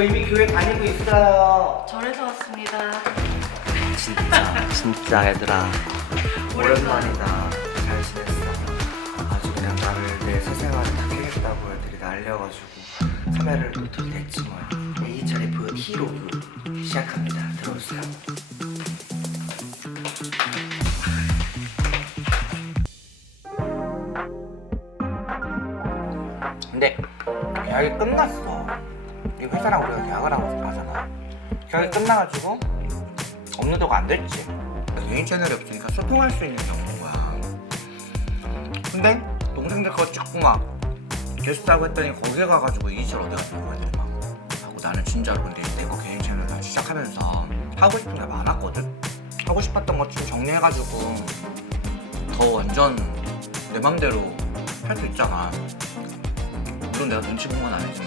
저 이미 교회 다니고 있어요. 절에서 왔습니다. 진짜 진짜 얘들아 오랜만이다. 잘 지냈어. 아주 그냥 나를 내 사생활을 다 깨겠다고 애들이 날려가지고 카메라를 또 들이댔지 뭐. H.R.F. 히로그 시작합니다. 들어오세요. 근데 계약이 끝났어. 이 회사랑 우리가 계약을 하고 하잖아. 계약이 끝나가지고 업로드가 안 됐지. 개인 채널이 없으니까 소통할 수 있는 게 없는 거야. 근데 동생들 그거 자꾸 막 게스트하고 했더니 거기에 가가지고 이철 어디 갔어? 그거 애들이 막 하고 나는 진짜로 근데 내거 개인 채널 다 시작하면서 하고 싶은 게 많았거든. 하고 싶었던 것 좀 정리해가지고 더 완전 내 맘대로 할 수 있잖아. 물론 내가 눈치 본 건 아니지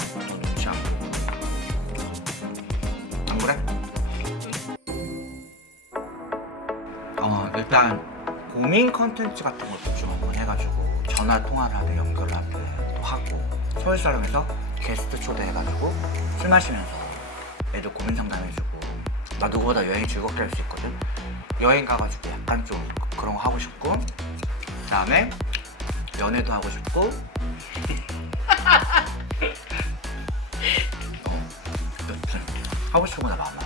안 그래? 어 일단 고민 컨텐츠 같은 것도 좀 한번 해가지고 전화 통화를 하든 연결을 하든 또 하고 서울살롱에서 게스트 초대해가지고 술 마시면서 애들 고민 상담해주고 나 누구보다 여행 즐겁게 할 수 있거든 여행 가가지고 약간 좀 그런 거 하고 싶고 그 다음에 연애도 하고 싶고 어 여튼 하고 싶은 거나 많아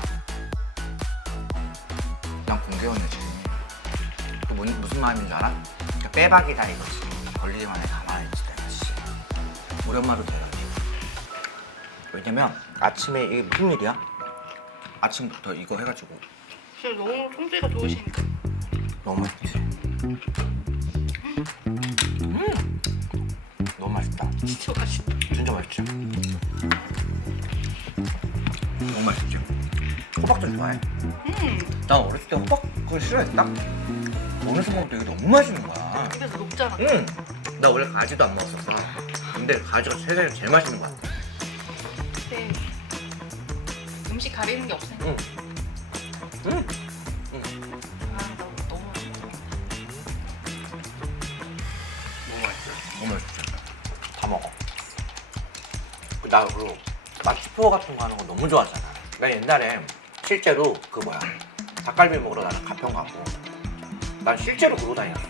난 공개연애지 그 무, 무슨 마음인 줄 알아? 그러니까 빼박이다 이거지 걸리기만 해 가만히 있지 내지 우리 엄마도 돼요 왜냐면 아침에 이게 무슨 일이야? 아침부터 이거 해가지고 지금 너무 성질가 좋으시니까. 너무 맛있지? 음! 너무 맛있다 진짜 맛있다. 진짜 맛있지? 너무 맛있지? 호박 좀 좋아해? 음, 난 어렸을 때 호박 그걸 싫어했다? 어느 순간부터 이게 너무 맛있는 거야 입에서 녹잖아. 응! 나 원래 가지도 안 먹었었어 근데 가지가 세상에 제일 맛있는 것 같아 근데 음식 가리는 게 없으니까. 응. 응. 아, 나 너무 맛있어 너무 맛있지? 다 먹어 그나 그리고 마취포 같은 거 하는 거 너무 좋아하잖아. 나 옛날에 실제로 그 뭐야 닭갈비 먹으러 나는 가평 가고 난 실제로 그러고 다녔어.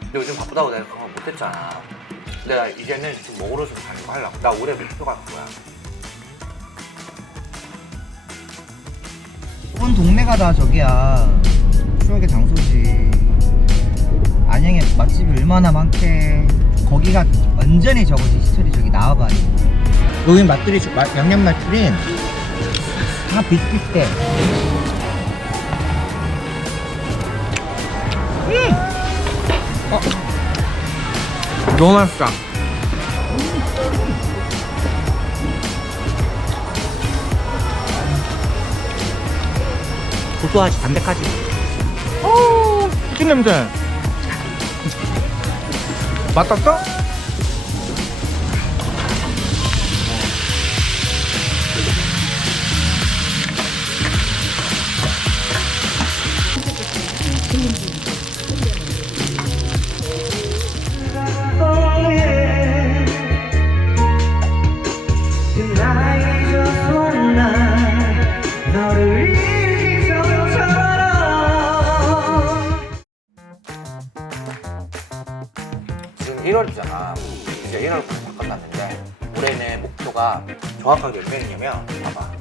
근데 요즘 바쁘다고 내가 그런 거 못했잖아. 근데 나 이제는 좀 먹으러 좀 다니고 하려고. 나 올해 목표가 그거야. 온 동네가 다 저기야. 추억의 장소지. 안양에 맛집이 얼마나 많게. 거기가 완전히 저거지 시설이 저기 나와봐 여기 맛들이 저- 마- 양념 맛들이 다 비슷비슷해 음! 어. 너무 맛있다 고소하지 담백하지 어 치킨 냄새 맛없어? 1월이잖아. 이제 1월 다 끝났는데 올해는 목표가 정확하게 몇 명이냐면 봐봐.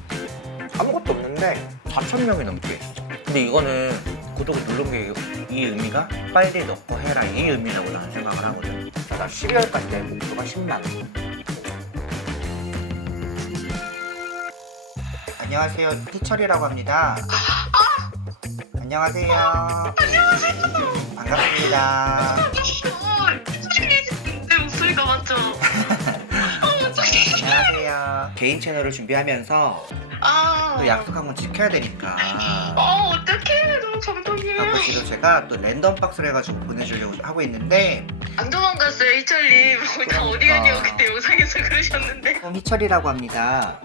아무것도 없는데 4천 명이 넘게. 근데 이거는 구독을 누른 게 이 의미가 빨리 넣고 해라 이 의미라고 나는 생각을 하거든. 나 12월까지 내 목표가 10만. 안녕하세요. 희철이라고 합니다. 안녕하세요. 반갑습니다. 개인 채널을 준비하면서 아, 또 약속한 건 지켜야 되니까. 어, 어떡해. 너무 감동이에요. 하고 지금 제가 또 랜덤 박스를 해가지고 보내주려고 하고 있는데 안 도망갔어요, 이철님. 다 어디 그러니까. 가냐고 그때 영상에서 그러셨는데. 어, 희철이라고 합니다.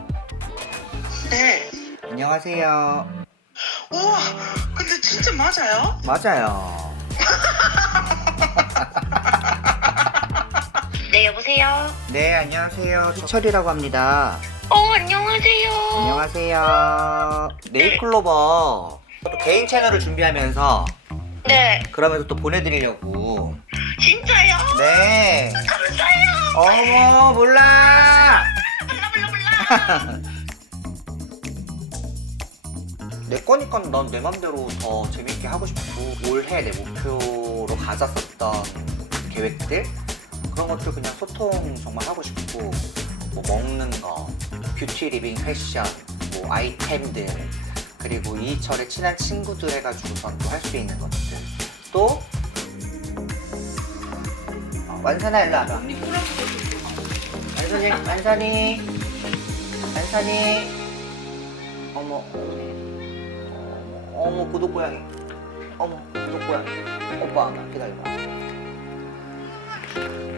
네. 안녕하세요. 우와, 근데 진짜 맞아요? 맞아요. 네, 여보세요? 네, 안녕하세요. 희철이라고 합니다. 어, 안녕하세요. 안녕하세요. 네일클로버 또 개인 채널을 준비하면서 네, 그러면서 또 보내드리려고. 진짜요? 네. 감사해요. 어머 몰라. 몰라, 몰라, 몰라. 내 거니까 난 내 맘대로 더 재밌게 하고 싶고 올해 내 목표로 가졌었던 계획들 그런 것들 그냥 소통 정말 하고 싶고 뭐 먹는 거, 뷰티 리빙 패션, 뭐 아이템들 그리고 이철의 친한 친구들 해가지고선 또할 수 있는 것들. 또 어, 완산아 일로 와봐. 완산이 완산이 완산이. 어머 어머 어머 구독 고양이. 어머 구독 고양이. 오빠 기다려봐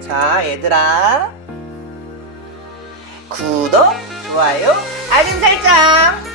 자 얘들아. 구독 좋아요 알림 설정